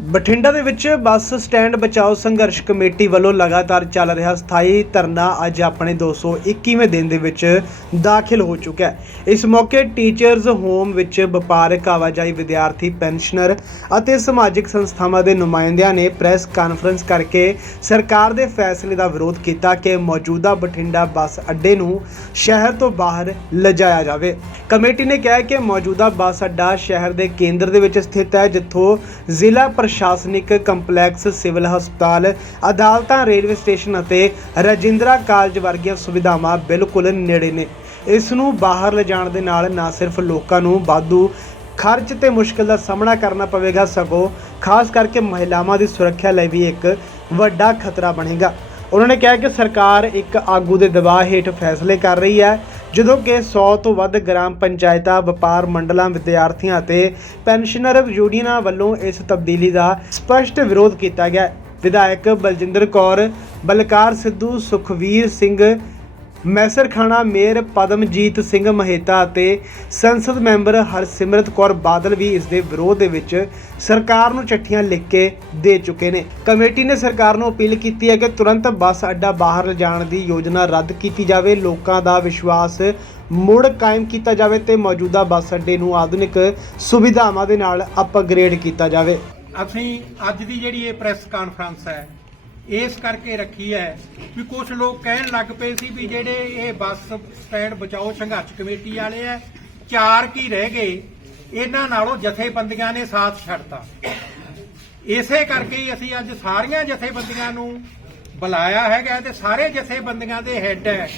ਬਠਿੰਡਾ ਦੇ ਵਿੱਚ bus stand ਬਚਾਓ ਸੰਘਰਸ਼ ਕਮੇਟੀ ਵੱਲੋਂ ਲਗਾਤਾਰ ਚੱਲ ਰਿਹਾ ਸਥਾਈ ਧਰਨਾ ਅੱਜ ਆਪਣੇ 221ਵੇਂ ਦਿਨ ਦੇ ਵਿੱਚ ਦਾਖਲ ਹੋ ਚੁੱਕਾ ਹੈ। ਇਸ ਮੌਕੇ ਟੀਚਰਸ ਹੋਮ ਵਿੱਚ ਵਪਾਰਕ ਆਵਾਜਾਈ ਵਿਦਿਆਰਥੀ, ਪੈਨਸ਼ਨਰ ਅਤੇ ਸਮਾਜਿਕ ਸੰਸਥਾਵਾਂ ਦੇ ਨੁਮਾਇੰਦਿਆਂ ਨੇ ਪ੍ਰੈਸ ਕਾਨਫਰੰਸ ਕਰਕੇ ਸਰਕਾਰ ਦੇ ਫੈਸਲੇ ਦਾ ਵਿਰੋਧ ਕੀਤਾ ਕਿ ਮੌਜੂਦਾ ਬਠਿੰਡਾ ਬੱਸ ਅੱਡੇ ਨੂੰ ਸ਼ਹਿਰ ਤੋਂ ਬਾਹਰ ਲਿਜਾਇਆ ਜਾਵੇ। ਕਮੇਟੀ ਨੇ ਕਿਹਾ ਕਿ ਮੌਜੂਦਾ ਬੱਸ ਅੱਡਾ ਸ਼ਹਿਰ ਦੇ ਕੇਂਦਰ ਦੇ ਵਿੱਚ ਸਥਿਤ ਹੈ, ਜਿੱਥੋਂ ਜ਼ਿਲ੍ਹਾ ਪ੍ਰਸ਼ਾਸਨਿਕ ਕੰਪਲੈਕਸ, ਸਿਵਲ ਹਸਪਤਾਲ, ਅਦਾਲਤਾਂ, ਰੇਲਵੇ ਸਟੇਸ਼ਨ ਅਤੇ ਰਜਿੰਦਰਾ ਕਾਲਜ ਵਰਗੀਆਂ ਸੁਵਿਧਾਵਾਂ ਬਿਲਕੁਲ ਨੇੜੇ ਨੇ। ਇਸ ਨੂੰ ਬਾਹਰ ਲਿਜਾਣ ਦੇ ਨਾਲ ਨਾ ਸਿਰਫ ਲੋਕਾਂ ਨੂੰ ਵਾਧੂ ਖਰਚ ਤੇ ਮੁਸ਼ਕਲ ਦਾ ਸਾਹਮਣਾ ਕਰਨਾ ਪਵੇਗਾ, ਸਗੋਂ ਖਾਸ ਕਰਕੇ ਮਹਿਲਾਵਾਂ ਦੀ ਸੁਰੱਖਿਆ ਲਈ ਵੀ ਇੱਕ ਵੱਡਾ ਖਤਰਾ ਬਣੇਗਾ। ਉਹਨਾਂ ਨੇ ਕਿਹਾ ਕਿ ਸਰਕਾਰ ਇੱਕ ਆਗੂ ਦੇ ਦਬਾਅ ਹੇਠ ਫੈਸਲੇ ਕਰ ਰਹੀ ਹੈ। ਜਦੋਂ ਕਿ 100 ਤੋਂ ਵੱਧ ਗ੍ਰਾਮ ਪੰਚਾਇਤਾਂ, ਵਪਾਰ ਮੰਡਲਾਂ, ਵਿਦਿਆਰਥੀਆਂ ਅਤੇ ਪੈਨਸ਼ਨਰ ਯੂਨੀਅਨਾਂ ਵੱਲੋਂ ਇਸ ਤਬਦੀਲੀ ਦਾ ਸਪਸ਼ਟ ਵਿਰੋਧ ਕੀਤਾ ਗਿਆ। ਵਿਧਾਇਕ ਬਲਜਿੰਦਰ ਕੌਰ, ਬਲਕਾਰ ਸਿੱਧੂ, ਸੁਖਵੀਰ ਸਿੰਘ ਮੈਸਰ ਖਾਣਾ ਮੇਅਰ ਪਦਮਜੀਤ ਸਿੰਘ ਮਹੇਤਾ ਅਤੇ ਸੰਸਦ ਮੈਂਬਰ ਹਰਸਿਮਰਤ ਕੌਰ ਬਾਦਲ ਵੀ ਇਸ ਦੇ ਵਿਰੋਧ ਦੇ ਵਿੱਚ ਸਰਕਾਰ ਨੂੰ ਚਿੱਠੀਆਂ ਲਿਖ ਕੇ ਦੇ ਚੁੱਕੇ ਨੇ। ਕਮੇਟੀ ਨੇ ਸਰਕਾਰ ਨੂੰ ਅਪੀਲ ਕੀਤੀ ਹੈ ਕਿ ਤੁਰੰਤ ਬੱਸ ਅੱਡਾ ਬਾਹਰ ਲਿਜਾਣ ਦੀ ਯੋਜਨਾ ਰੱਦ ਕੀਤੀ ਜਾਵੇ। ਲੋਕਾਂ ਦਾ ਵਿਸ਼ਵਾਸ ਮੁੜ ਕਾਇਮ ਕੀਤਾ ਜਾਵੇ ਤੇ ਮੌਜੂਦਾ ਬੱਸ ਅੱਡੇ ਨੂੰ ਆਧੁਨਿਕ ਸੁਵਿਧਾਵਾਂ ਦੇ ਨਾਲ ਅਪਗ੍ਰੇਡ ਕੀਤਾ ਜਾਵੇ। ਅਸੀਂ ਅੱਜ ਦੀ ਜਿਹੜੀ ਇਹ ਪ੍ਰੈਸ ਕਾਨਫਰੰਸ ਹੈ ਇਸ ਕਰਕੇ ਰੱਖੀ ਹੈ ਵੀ ਕੁਝ ਲੋਕ ਕਹਿਣ ਲੱਗ ਪਏ ਸੀ ਵੀ ਜਿਹੜੇ ਇਹ ਬੱਸ ਸਟੈਂਡ ਬਚਾਓ ਸੰਘਰਸ਼ ਕਮੇਟੀ ਵਾਲੇ ਆ ਚਾਰ ਕੀ ਰਹਿ ਗਏ, ਇਹਨਾਂ ਨਾਲੋਂ ਜਥੇਬੰਦੀਆਂ ਨੇ ਸਾਥ ਛੱਡਤਾ। ਇਸੇ ਕਰਕੇ ਹੀ ਅਸੀਂ ਅੱਜ ਸਾਰੀਆਂ ਜਥੇਬੰਦੀਆਂ ਨੂੰ ਬੁਲਾਇਆ ਹੈਗਾ ਤੇ ਸਾਰੇ ਜਥੇਬੰਦੀਆਂ ਦੇ ਹੈੱਡ ਹੈ,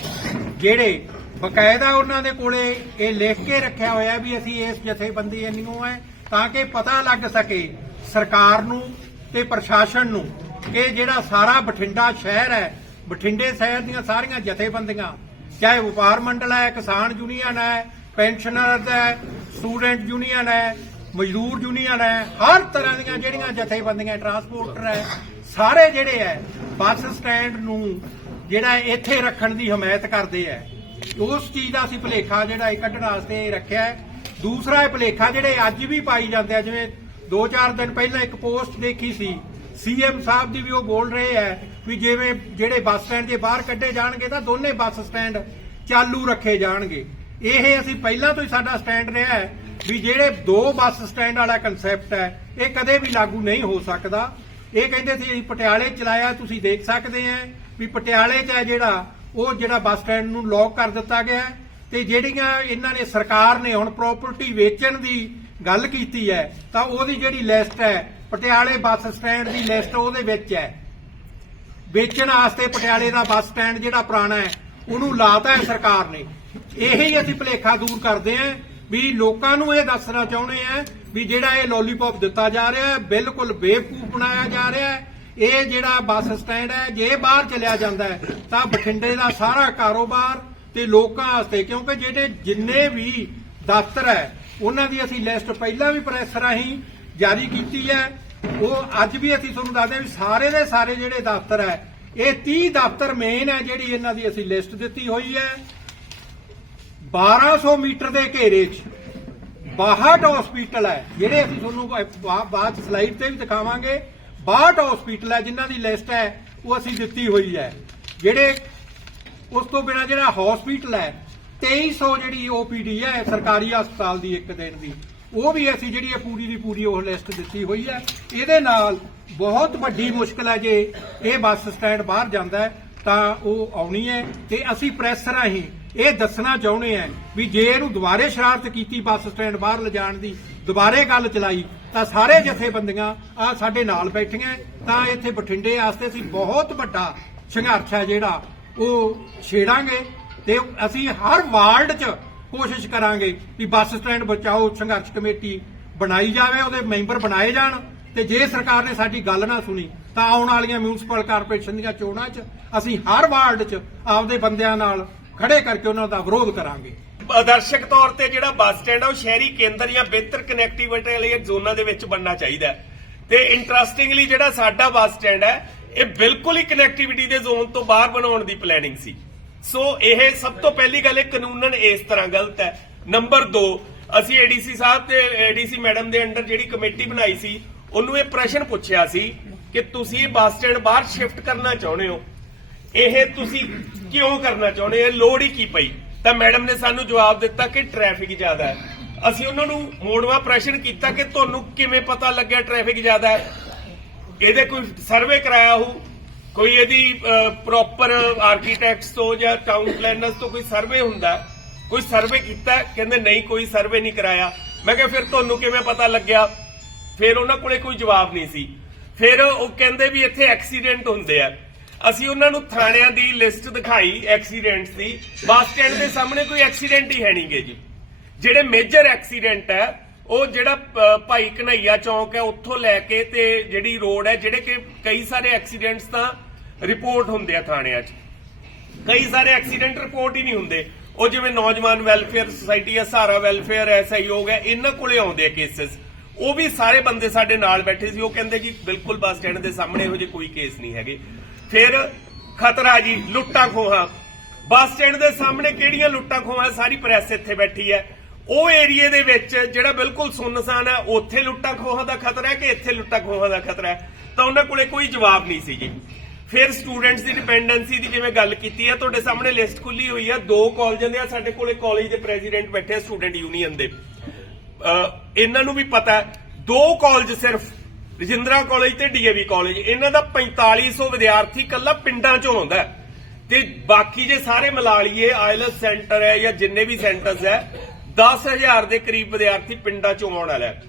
ਜਿਹੜੇ ਬਕਾਇਦਾ ਉਹਨਾਂ ਦੇ ਕੋਲੇ ਇਹ ਲਿਖ ਕੇ ਰੱਖਿਆ ਹੋਇਆ ਵੀ ਅਸੀਂ ਇਸ ਜਥੇਬੰਦੀ ਇੰਨੀਓ ਹੈ ਤਾਂ ਕਿ ਪਤਾ ਲੱਗ ਸਕੇ ਸਰਕਾਰ ਨੂੰ ਤੇ ਪ੍ਰਸ਼ਾਸਨ ਨੂੰ ਕਿ ਜਿਹੜਾ ਸਾਰਾ ਬਠਿੰਡਾ ਸ਼ਹਿਰ ਹੈ, ਬਠਿੰਡੇ ਸ਼ਹਿਰ ਦੀਆਂ ਸਾਰੀਆਂ ਜਥੇਬੰਦੀਆਂ, ਚਾਹੇ ਵਪਾਰ ਮੰਡਲ ਹੈ, ਕਿਸਾਨ ਯੂਨੀਅਨ ਹੈ, ਪੈਨਸ਼ਨਰ ਹੈ, ਸਟੂਡੈਂਟ ਯੂਨੀਅਨ ਹੈ, ਮਜ਼ਦੂਰ ਯੂਨੀਅਨ ਹੈ, ਹਰ ਤਰ੍ਹਾਂ ਦੀਆਂ ਜਿਹੜੀਆਂ ਜਥੇਬੰਦੀਆਂ, ਟਰਾਂਸਪੋਰਟਰ ਹੈ, ਸਾਰੇ ਜਿਹੜੇ ਹੈ, ਬੱਸ ਸਟੈਂਡ ਨੂੰ ਜਿਹੜਾ ਇੱਥੇ ਰੱਖਣ ਦੀ ਹਮਾਇਤ ਕਰਦੇ ਹੈ। ਉਸ ਚੀਜ਼ ਦਾ ਅਸੀਂ ਭੁਲੇਖਾ ਜਿਹੜਾ ਇਹ ਕੱਢਣ ਵਾਸਤੇ ਰੱਖਿਆ ਦੂਸਰਾ ਇਹ ਭੁਲੇਖਾ ਜਿਹੜੇ ਅੱਜ ਵੀ ਪਾਈ ਜਾਂਦੇ ਆ, ਜਿਵੇਂ 2-4 ਦਿਨ ਪਹਿਲਾਂ ਇੱਕ ਪੋਸਟ ਦੇਖੀ ਸੀ ਸੀਐਮ ਸਾਹਿਬ ਦੀ ਵੀ ਉਹ ਬੋਲ ਰਹੇ ਹੈ ਵੀ ਜਿਵੇਂ ਜਿਹੜੇ ਬੱਸ ਸਟੈਂਡ ਦੇ ਬਾਹਰ ਕੱਢੇ ਜਾਣਗੇ ਤਾਂ ਦੋਨੇ ਬੱਸ ਸਟੈਂਡ ਚਾਲੂ ਰੱਖੇ ਜਾਣਗੇ। ਇਹ ਅਸੀਂ ਪਹਿਲਾਂ ਤੋਂ ਹੀ ਸਾਡਾ ਸਟੈਂਡ ਰਿਹਾ ਹੈ ਵੀ ਜਿਹੜੇ ਦੋ ਬੱਸ ਸਟੈਂਡ ਵਾਲਾ ਕਨਸੈਪਟ ਹੈ, ਇਹ ਕਦੇ ਵੀ ਲਾਗੂ ਨਹੀਂ ਹੋ ਸਕਦਾ। ਇਹ ਕਹਿੰਦੇ ਸੀ ਅਸੀਂ ਪਟਿਆਲੇ ਚਲਾਇਆ, ਤੁਸੀਂ ਦੇਖ ਸਕਦੇ ਆ ਵੀ ਪਟਿਆਲੇ 'ਚ ਹੈ ਜਿਹੜਾ, ਉਹ ਜਿਹੜਾ ਬੱਸ ਸਟੈਂਡ ਨੂੰ ਲੌਕ ਕਰ ਦਿੱਤਾ ਗਿਆ ਤੇ ਜਿਹੜੀਆਂ ਇਹਨਾਂ ਨੇ ਸਰਕਾਰ ਨੇ ਹੁਣ ਪ੍ਰਾਪਰਟੀ ਵੇਚਣ ਦੀ ਗੱਲ ਕੀਤੀ ਹੈ, ਤਾਂ ਉਹਦੀ ਜਿਹੜੀ ਲਿਸਟ ਹੈ ਪਟਿਆਲੇ ਬੱਸ ਸਟੈਂਡ ਦੀ ਲਿਸਟ ਉਹਦੇ ਵਿੱਚ ਹੈ। ਵੇਚਣ ਵਾਸਤੇ ਪਟਿਆਲੇ ਦਾ ਬੱਸ ਸਟੈਂਡ ਜਿਹੜਾ ਪੁਰਾਣਾ ਹੈ, ਉਹਨੂੰ ਲਾਤਾ ਹੈ ਸਰਕਾਰ ਨੇ। ਇਹੀ ਅਸੀਂ ਭੁਲੇਖਾ ਦੂਰ ਕਰਦੇ ਆਂ ਵੀ ਲੋਕਾਂ ਨੂੰ ਇਹ ਦੱਸਣਾ ਚਾਹੁੰਦੇ ਆ ਵੀ ਜਿਹੜਾ ਇਹ ਲੋਲੀਪੌਪ ਦਿੱਤਾ ਜਾ ਰਿਹਾ ਹੈ, ਬਿਲਕੁਲ ਬੇਵਕੂਫ ਬਣਾਇਆ ਜਾ ਰਿਹਾ ਹੈ। ਇਹ ਜਿਹੜਾ ਬੱਸ ਸਟੈਂਡ ਹੈ, ਜੇ ਬਾਹਰ ਚਲਿਆ ਜਾਂਦਾ ਹੈ, ਤਾਂ ਬਠਿੰਡੇ ਦਾ ਸਾਰਾ ਕਾਰੋਬਾਰ ਤੇ ਲੋਕਾਂ ਵਾਸਤੇ, ਕਿਉਂਕਿ ਜਿਹੜੇ ਜਿੰਨੇ ਵੀ ਦਫ਼ਤਰ ਹੈ, ਉਹਨਾਂ ਦੀ ਅਸੀਂ ਲਿਸਟ ਪਹਿਲਾਂ ਵੀ ਪ੍ਰੈਸ ਰਾਹੀਂ ਜਾਰੀ ਕੀਤੀ ਹੈ। ਉਹ ਅੱਜ ਵੀ ਅਸੀਂ ਤੁਹਾਨੂੰ ਦੱਸਦੇ ਵੀ ਸਾਰੇ ਦੇ ਸਾਰੇ ਜਿਹੜੇ ਦਫ਼ਤਰ ਹੈ, ਇਹ 30 ਦਫ਼ਤਰ ਮੇਨ ਹੈ ਜਿਹੜੀ ਇਹਨਾਂ ਦੀ ਅਸੀਂ ਲਿਸਟ ਦਿੱਤੀ ਹੋਈ ਹੈ। 1200 ਮੀਟਰ ਦੇ ਘੇਰੇ 'ਚ 62 ਹਸਪੀਟਲ ਹੈ, ਜਿਹੜੇ ਅਸੀਂ ਤੁਹਾਨੂੰ ਬਾਅਦ ਸਲਾਈਡ ਤੇ ਵੀ ਦਿਖਾਵਾਂਗੇ। 62 ਹਸਪੀਟਲ ਹੈ ਜਿਨ੍ਹਾਂ ਦੀ ਲਿਸਟ ਹੈ, ਉਹ ਅਸੀਂ ਦਿੱਤੀ ਹੋਈ ਹੈ। ਜਿਹੜੇ ਉਸ ਤੋਂ ਬਿਨਾ ਜਿਹੜਾ ਹਸਪੀਟਲ ਹੈ 2300 ਜਿਹੜੀ ਓਪੀਡੀ ਹੈ ਸਰਕਾਰੀ ਹਸਪਤਾਲ ਦੀ ਇੱਕ ਦਿਨ ਦੀ। ਉਹ ਵੀ ਅਸੀਂ ਜਿਹੜੀ ਹੈ ਪੂਰੀ ਦੀ ਪੂਰੀ ਉਹ ਲਿਸਟ ਦਿੱਤੀ ਹੋਈ ਹੈ। ਇਹਦੇ ਨਾਲ ਬਹੁਤ ਵੱਡੀ ਮੁਸ਼ਕਲ ਹੈ ਜੇ ਇਹ ਬੱਸ ਸਟੈਂਡ ਬਾਹਰ ਜਾਂਦਾ ਹੈ, ਤਾਂ ਉਹ ਆਉਣੀ ਹੈ ਤੇ ਅਸੀਂ ਪ੍ਰੈਸ ਰਾਹੀਂ ਇਹ ਦੱਸਣਾ ਚਾਹੁੰਦੇ ਹਾਂ ਵੀ ਜੇ ਇਹਨੂੰ ਦੁਬਾਰੇ ਸ਼ਰਾਰਤ ਕੀਤੀ ਬੱਸ ਸਟੈਂਡ ਬਾਹਰ ਲਿਜਾਣ ਦੀ, ਦੁਬਾਰੇ ਗੱਲ ਚਲਾਈ, ਤਾਂ ਸਾਰੇ ਜਥੇਬੰਦੀਆਂ ਆ ਸਾਡੇ ਨਾਲ ਬੈਠੀਆਂ ਤਾਂ ਇੱਥੇ ਬਠਿੰਡੇ ਵਾਸਤੇ ਅਸੀਂ ਬਹੁਤ ਵੱਡਾ ਸੰਘਰਸ਼ ਹੈ ਜਿਹੜਾ, ਉਹ ਛੇੜਾਂਗੇ ਤੇ ਅਸੀਂ ਹਰ ਵਾਰਡ 'ਚ ਕੋਸ਼ਿਸ਼ ਕਰਾਂਗੇ ਵੀ ਬੱਸ ਸਟੈਂਡ ਬਚਾਓ, ਸੰਘਰਸ਼ ਕਮੇਟੀ ਬਣਾਈ ਜਾਵੇ, ਉਹਦੇ ਮੈਂਬਰ ਬਣਾਏ ਜਾਣ ਤੇ ਜੇ ਸਰਕਾਰ ਨੇ ਸਾਡੀ ਗੱਲ ਨਾ ਸੁਣੀ, ਤਾਂ ਆਉਣ ਵਾਲੀਆਂ ਮਿਊਨਿਸਪਲ ਕਾਰਪੋਰੇਸ਼ਨ ਦੀਆਂ ਚੋਣਾਂ 'ਚ ਅਸੀਂ ਹਰ ਵਾਰਡ 'ਚ ਆਪਦੇ ਬੰਦਿਆਂ ਨਾਲ ਖੜੇ ਕਰਕੇ ਉਹਨਾਂ ਦਾ ਵਿਰੋਧ ਕਰਾਂਗੇ ਆਦਰਸ਼ਕ ਤੌਰ ਤੇ ਜਿਹੜਾ ਬੱਸ ਸਟੈਂਡ ਆ, ਉਹ ਸ਼ਹਿਰੀ ਕੇਂਦਰ ਜਾਂ ਬਿਹਤਰ ਕਨੈਕਟੀਵਿਟੀ ਵਾਲੇ ਜ਼ੋਨਾਂ ਦੇ ਵਿੱਚ ਬਣਨਾ ਚਾਹੀਦਾ ਹੈ। ਤੇ ਇੰਟਰਸਟਿੰਗਲੀ ਜਿਹੜਾ ਸਾਡਾ ਬੱਸ ਸਟੈਂਡ ਹੈ, ਇਹ ਬਿਲਕੁਲ ਹੀ ਕਨੈਕਟੀਵਿਟੀ ਦੇ ਜ਼ੋਨ ਤੋਂ ਬਾਹਰ ਬਣਾਉਣ ਦੀ ਪਲੈਨਿੰਗ ਸੀ ਸੋ ਇਹ ਸਭ ਤੋਂ ਪਹਿਲੀ ਗੱਲ, ਇਹ ਕਾਨੂੰਨਨ ਇਸ ਤਰ੍ਹਾਂ ਗਲਤ ਹੈ। ਨੰਬਰ 2 ਅਸੀਂ ਏਡੀਸੀ ਸਾਹਿਬ ਤੇ ਏਡੀਸੀ ਮੈਡਮ ਦੇ ਅੰਡਰ ਜਿਹੜੀ ਕਮੇਟੀ ਬਣਾਈ ਸੀ, ਉਹਨੂੰ ਇਹ ਪ੍ਰਸ਼ਨ ਪੁੱਛਿਆ ਸੀ ਕਿ ਤੁਸੀਂ ਇਹ ਬੱਸ ਸਟੈਂਡ ਬਾਹਰ ਸ਼ਿਫਟ ਕਰਨਾ ਚਾਹੁੰਦੇ ਹੋ? ਇਹ ਤੁਸੀਂ ਕਿਉਂ ਕਰਨਾ ਚਾਹੁੰਦੇ ਹੋ? ਲੋੜ ਹੀ ਕੀ ਪਈ? ਤਾਂ ਮੈਡਮ ਨੇ ਸਾਨੂੰ ਜਵਾਬ ਦਿੱਤਾ ਕਿ ਟ੍ਰੈਫਿਕ ਜ਼ਿਆਦਾ ਹੈ। ਅਸੀਂ ਉਹਨਾਂ ਨੂੰ ਮੋੜਵਾ ਪ੍ਰਸ਼ਨ ਕੀਤਾ ਕਿ ਤੁਹਾਨੂੰ ਕਿਵੇਂ ਪਤਾ ਲੱਗਿਆ ਟ੍ਰੈਫਿਕ ਜ਼ਿਆਦਾ ਹੈ? ਇਹਦੇ ਕੋਈ ਸਰਵੇ ਕਰਾਇਆ ਹੋ ਕੋਈ ਇਹਦੀ ਪ੍ਰੋਪਰ ਆਰਕੀਟੈਕਟਸ ਤੋਂ ਜਾਂ ਟਾਊਨ ਪਲੈਨਰਸ ਤੋਂ ਕੋਈ ਸਰਵੇ ਹੁੰਦਾ ਕੋਈ ਸਰਵੇ ਕੀਤਾ ਕਹਿੰਦੇ ਨਹੀਂ, ਕੋਈ ਸਰਵੇ ਨਹੀਂ ਕਰਾਇਆ। ਮੈਂ ਕਿਹਾ, ਫਿਰ ਤੁਹਾਨੂੰ ਕਿਵੇਂ ਪਤਾ ਲੱਗਿਆ? ਫਿਰ ਉਹਨਾਂ ਕੋਲੇ ਕੋਈ ਜਵਾਬ ਨਹੀਂ ਸੀ। ਫਿਰ ਉਹ ਕਹਿੰਦੇ ਵੀ ਇੱਥੇ ਐਕਸੀਡੈਂਟ ਹੁੰਦੇ ਆ। ਅਸੀਂ ਉਹਨਾਂ ਨੂੰ ਥਾਣਿਆਂ ਦੀ ਲਿਸਟ ਦਿਖਾਈ ਐਕਸੀਡੈਂਟਸ ਦੀ। ਬੱਸ ਸਟੈਂਡ ਦੇ ਸਾਹਮਣੇ ਕੋਈ ਐਕਸੀਡੈਂਟ ਹੀ ਹੈ ਨਹੀਂਗੇ ਜੀ। ਜਿਹੜੇ ਮੇਜਰ ਐਕਸੀਡੈਂਟ ਹੈ, ਉਹ ਜਿਹੜਾ ਭਾਈ ਕਨਈਆ ਚੌਂਕ ਹੈ, ਉੱਥੋਂ ਲੈ ਕੇ ਤੇ ਜਿਹੜੀ ਰੋਡ ਹੈ, ਜਿਹੜੇ ਕਿ ਕਈ ਸਾਰੇ ਐਕਸੀਡੈਂਟਸ ਤਾਂ ਰਿਪੋਰਟ ਹੁੰਦੇ ਆ ਥਾਣਿਆਂ 'ਚ। ਕਈ ਸਾਰੇ ਐਕਸੀਡੈਂਟ ਰਿਪੋਰਟ ਹੀ ਨਹੀਂ ਹੁੰਦੇ। ਉਹ ਜਿਵੇਂ ਨੌਜਵਾਨ ਵੈਲਫੇਅਰ ਸੁਸਾਇਟੀ ਹੈ ਸਹਾਰਾ ਵੈਲਫੇਅਰ ਹੈ ਸਹਿਯੋਗ ਹੈ ਇਹਨਾਂ ਕੋਲੇ ਆਉਂਦੇ ਆ ਕੇਸਸ ਉਹ ਵੀ ਸਾਰੇ ਬੰਦੇ ਸਾਡੇ ਨਾਲ ਬੈਠੇ ਸੀ। ਉਹ ਕਹਿੰਦੇ ਜੀ, ਬਿਲਕੁਲ ਬੱਸ ਸਟੈਂਡ ਦੇ ਸਾਹਮਣੇ ਇਹੋ ਜਿਹੇ ਕੋਈ ਕੇਸ ਨਹੀਂ ਹੈਗੇ। ਫਿਰ ਖਤਰਾ ਜੀ, ਲੁੱਟਾਂ ਖੋਹਾਂ। ਬੱਸ ਸਟੈਂਡ ਦੇ ਸਾਹਮਣੇ ਕਿਹੜੀਆਂ ਲੁੱਟਾਂ ਖੋਹਾਂ? ਸਾਰੀ ਪ੍ਰੈਸ ਇੱਥੇ ਬੈਠੀ ਹੈ। ਉਹ ਏਰੀਏ ਦੇ ਵਿੱਚ ਜਿਹੜਾ ਬਿਲਕੁਲ ਸੁੰਨਸਾਨ ਹੈ, ਉੱਥੇ ਲੁੱਟਾਂ ਖੋਹਾਂ ਦਾ ਖਤਰਾ ਹੈ ਕਿ ਇੱਥੇ ਲੁੱਟਾਂ ਖੋਹਾਂ ਦਾ ਖਤਰਾ ਹੈ? ਤਾਂ ਉਹਨਾਂ ਕੋਲੇ ਕੋਈ ਜਵਾਬ ਨਹੀਂ ਸੀ ਜੀ। ਫਿਰ ਸਟੂਡੈਂਟਸ ਦੀ ਡਿਪੈਂਡੈਂਸੀ ਦੀ ਜਿਵੇਂ ਗੱਲ ਕੀਤੀ ਹੈ ਤੁਹਾਡੇ ਸਾਹਮਣੇ ਲਿਸਟ ਖੁੱਲੀ ਹੋਈ ਹੈ ਦੋ ਕਾਲਜਾਂ ਦੇ ਆ, ਸਾਡੇ ਕੋਲੇ ਕਾਲਜ ਦੇ ਪ੍ਰੈਜ਼ੀਡੈਂਟ ਬੈਠੇ ਆ ਸਟੂਡੈਂਟ ਯੂਨੀਅਨ ਦੇ। ਇਹਨਾਂ ਨੂੰ ਵੀ ਪਤਾ ਦੋ ਕਾਲਜ ਸਿਰਫ, ਰਜਿੰਦਰਾ ਕਾਲਜ ਤੇ ਡੀਏਵੀ ਕਾਲਜ ਇਹਨਾਂ ਦਾ 4500 ਵਿਦਿਆਰਥੀ ਕੱਲਾ ਪਿੰਡਾਂ ਚੋਂ ਆਉਂਦਾ ਤੇ ਬਾਕੀ ਜੇ ਸਾਰੇ ਮਿਲਾ ਲਈਏ, ਆਇਲਸ ਸੈਂਟਰ ਹੈ ਜਾਂ ਜਿੰਨੇ ਵੀ ਸੈਂਟਰਸ ਹੈ 10000 ਦੇ ਕਰੀਬ ਵਿਦਿਆਰਥੀ ਪਿੰਡਾਂ ਚੋਂ ਆਉਣ ਵਾਲਾ ਹੈ